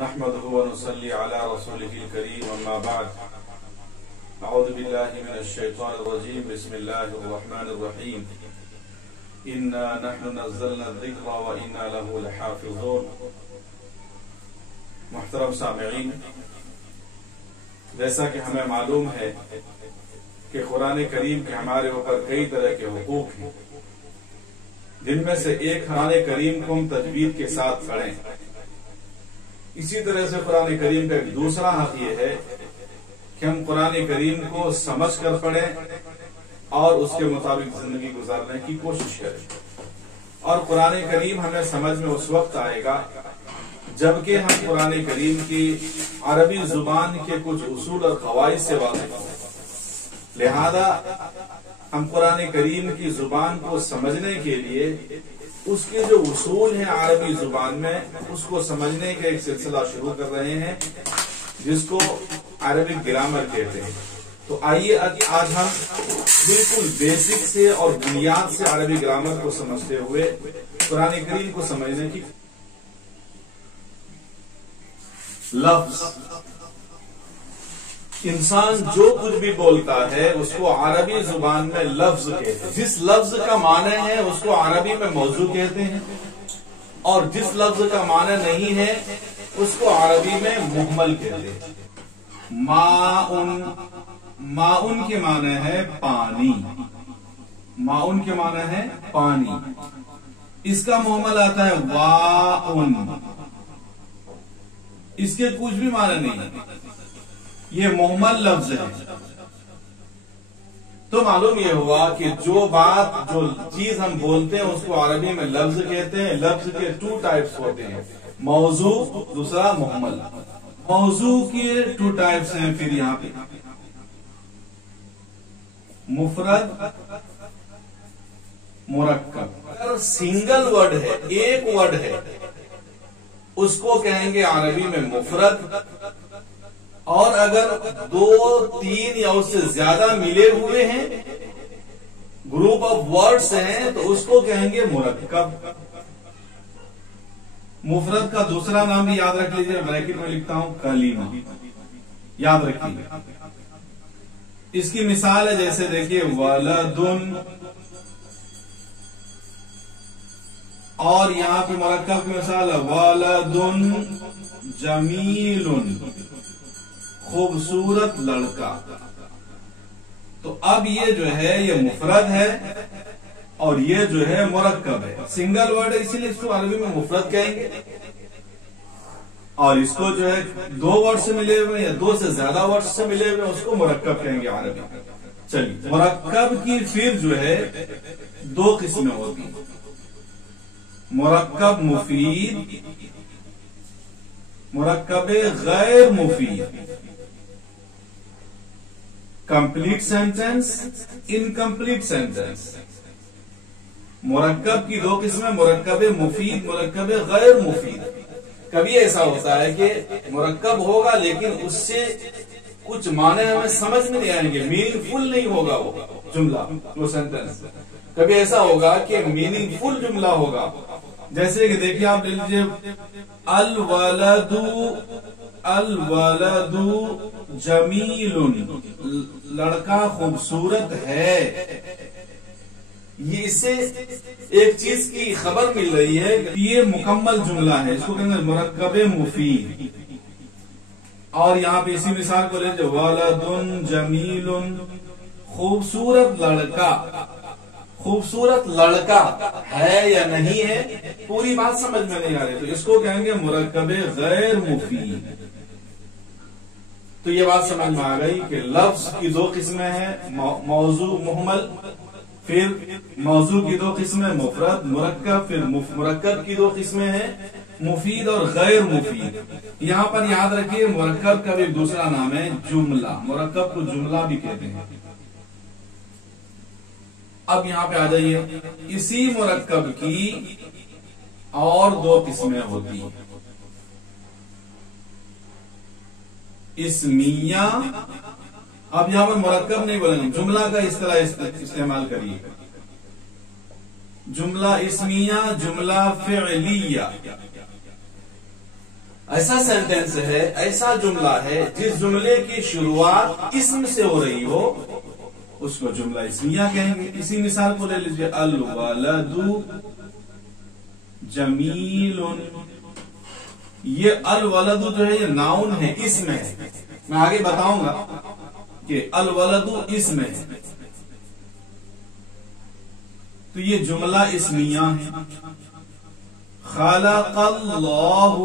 نحمده ونصلي على رسوله الكريم اما بعد اعوذ بالله من الشيطان الرجيم بسم الله الرحمن الرحيم انا نحن نزلنا الذكر وانا له لحافظون. محترم سامعین، جیسا کہ ہمیں معلوم ہے کہ قرآن کریم کے ہمارے اوپر کئی طرح کے حقوق ہیں، جن میں سے ایک قرآن کریم کو ہم تجوید کے ساتھ پڑھیں. اسی طرح سے قرآن کریم کا ایک دوسرا حق یہ ہے کہ ہم قرآن کریم کو سمجھ کر پڑھیں اور اس کے مطابق زندگی گزارنے کی کوشش کریں. اور قرآن کریم ہمیں سمجھ میں اس وقت آئے گا جبکہ ہم قرآن کریم کی عربی زبان کے کچھ اصول اور قواعد سے واقف ہوں. لہذا ہم قرآن کریم کی زبان کو سمجھنے کے لیے اس کے جو اصول ہیں عربی زبان میں، اس کو سمجھنے کا ایک سلسلہ شروع کر رہے ہیں جس کو عربک گرامر کہتے ہیں. تو آئیے آج ہم بالکل بیسک سے اور بنیاد سے عربی گرامر کو سمجھتے ہوئے قرآن کریم کو سمجھنے کی. لفظ، انسان جو کچھ بھی بولتا ہے اس کو عربی زبان میں لفظ کہتے ہیں. جس لفظ کا معنی ہے اس کو عربی میں موضوع کہتے ہیں، اور جس لفظ کا معنی نہیں ہے اس کو عربی میں محمل کہتے ہیں. ماؤن کے معنی ہے پانی. ماؤن کے معنی ہے پانی. اس کا محمل آتا ہے واؤن. اس کے کچھ بھی معنی نہیں ہے، یہ محمل لفظ ہے. تو معلوم یہ ہوا کہ جو چیز ہم بولتے ہیں اس کو عربی میں لفظ کہتے ہیں. لفظ کے 2 ٹائپس ہوتے ہیں، موضوع، دوسرا محمل. موضوع کے 2 ٹائپس ہیں. پھر یہاں پہ مفرد، مرکب. اگر سنگل ورڈ ہے، ایک ورڈ ہے، اس کو کہیں گے عربی میں مفرد. اور اگر 2، 3 یا اس سے زیادہ ملے ہوئے ہیں، گروپ آف ورڈز ہیں، تو اس کو کہیں گے مرکب. مفرد کا دوسرا نام بھی یاد رکھ لیجیے، بریکٹ میں لکھتا ہوں کلمہ. یاد رکھیے. اس کی مثال ہے، جیسے دیکھیے ولدن، اور یہاں پہ مرکب کی مثال ہے ولدن جمیل، خوبصورت لڑکا. تو اب یہ جو ہے یہ مفرد ہے اور یہ جو ہے مرکب ہے. سنگل ورڈ ہے، اسی لیے اس کو عربی میں مفرد کہیں گے. اور اس کو جو ہے 2 ورڈ سے ملے ہوئے یا 2 سے زیادہ ورڈ سے ملے ہوئے اس کو مرکب کہیں گے عربی. چلیے، مرکب کی پھر جو ہے 2 قسمیں ہوتی ہیں. مرکب مفید، مرکب غیر مفید. Complete sentence, incomplete sentence. مرکب کی 2 قسمیں، مرکب مفید، مرکب غیر مفید. کبھی ایسا ہوتا ہے کہ مرکب ہوگا لیکن اس سے کچھ معنی ہمیں سمجھ میں نہیں آئیں گے، میننگ فل نہیں ہوگا وہ جملہ، وہ سینٹینس. کبھی ایسا ہوگا کہ میننگ فل جملہ ہوگا. جیسے کہ دیکھیے، آپ لے لیجیے الولد جمیل، لڑکا خوبصورت ہے. یہ اس سے ایک چیز کی خبر مل رہی ہے کہ یہ مکمل جملہ ہے، اس کو کہیں گے مرکب مفید. اور یہاں پہ اسی مثال کو لے لیجیے ولد جمیل، خوبصورت لڑکا. خوبصورت لڑکا ہے یا نہیں ہے، پوری بات سمجھ میں نہیں آ رہی، تو اس کو کہیں گے مرکب غیر مفید. تو یہ بات سمجھ میں آ گئی کہ لفظ کی 2 قسمیں ہیں، موضوع، محمل. پھر موضوع کی 2 قسمیں، مفرد، مرکب. پھر مرکب کی 2 قسمیں ہیں، مفید اور غیر مفید. یہاں پر یاد رکھیے مرکب کا بھی ایک دوسرا نام ہے جملہ. مرکب کو جملہ بھی کہتے ہیں. اب یہاں پہ آ جائیے، اسی مرکب کی اور 2 قسمیں ہوتی ہیں. اسمیہ. اب یہاں پر مرکب نہیں بولیں گے، جملہ کا اس طرح استعمال کریے. جملہ اسمیہ، جملہ فعلیہ. ایسا سینٹینس ہے، ایسا جملہ ہے جس جملے کی شروعات اسم سے ہو رہی ہو اس کو جملہ اسمیہ کہیں گے. اسی مثال کو لے لیجئے، الولد جمیل. یہ الولد جو ہے یہ ناؤن ہے، اسم ہے. میں آگے بتاؤں گا کہ الولد اسم ہے تو یہ جملہ اسمیہ ہے. خلق اللہ،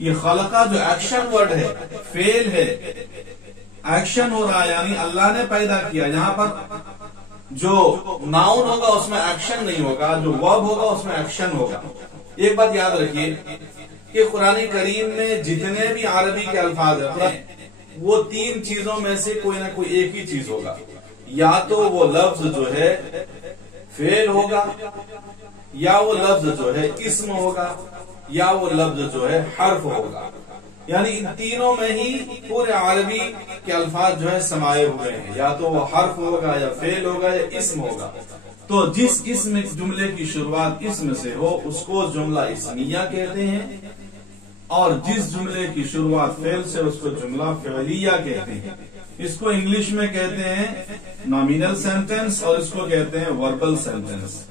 یہ خلقہ جو ایکشن ورڈ ہے، فعل ہے، ایکشن ہو رہا ہے، یعنی اللہ نے پیدا کیا. یہاں پر جو ناؤن ہوگا اس میں ایکشن نہیں ہوگا، جو ورب ہوگا اس میں ایکشن ہوگا. ایک بات یاد رکھیے کہ قرآن کریم میں جتنے بھی عربی کے الفاظ ہیں وہ تین چیزوں میں سے کوئی نہ کوئی ایک ہی چیز ہوگا. یا تو وہ لفظ جو ہے فعل ہوگا، یا وہ لفظ جو ہے اسم ہوگا، یا وہ لفظ جو ہے حرف ہوگا. یعنی ان تینوں میں ہی پورے عربی کے الفاظ جو ہے سمائے ہوئے ہیں. یا تو وہ حرف ہوگا، یا فعل ہوگا، یا اسم ہوگا. تو جس اسم جملے کی شروعات اسم سے ہو اس کو جملہ اسمیہ کہتے ہیں، اور جس جملے کی شروعات فعل سے اس کو جملہ فعلیہ کہتے ہیں. اس کو انگلش میں کہتے ہیں نامینل سینٹینس، اور اس کو کہتے ہیں وربل سینٹینس.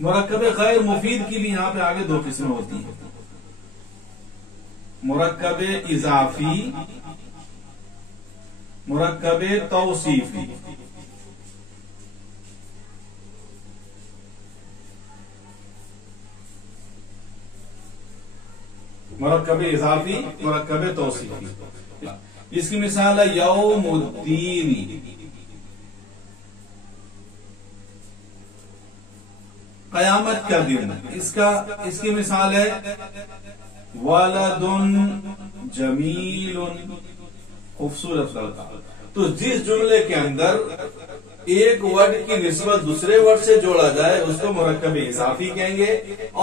مرکب غیر مفید کی بھی یہاں پہ آگے دو قسمیں ہوتی ہیں، مرکب اضافی، مرکب توصیفی. مرکب اضافی، مرکب توصیفی. اس کی مثال ہے یوم الدین، قیامت کا دن. اس کی مثال ہے ولد جمیل، خوبصورت لڑکا. تو جس جملے کے اندر ایک ورڈ کی نسبت دوسرے ورڈ سے جوڑا جائے اس کو مرکب اضافی کہیں گے،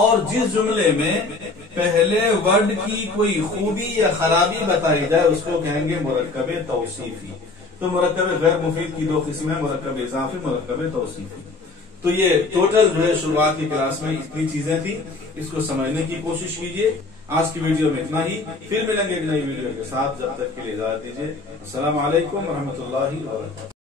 اور جس جملے میں پہلے ورڈ کی کوئی خوبی یا خرابی بتائی جائے اس کو کہیں گے مرکب توصیفی. تو مرکب غیر مفید کی دو قسمیں، مرکب اضافی، مرکب توصیفی. تو یہ ٹوٹل جو ہے شروعات کی کلاس میں اتنی چیزیں تھی، اس کو سمجھنے کی کوشش کیجئے. آج کی ویڈیو میں اتنا ہی، پھر ملیں گے ایک نئی ویڈیو کے ساتھ. جب تک کے لیے اجازت دیجیے. السلام علیکم ورحمۃ اللہ وبرکاتہ.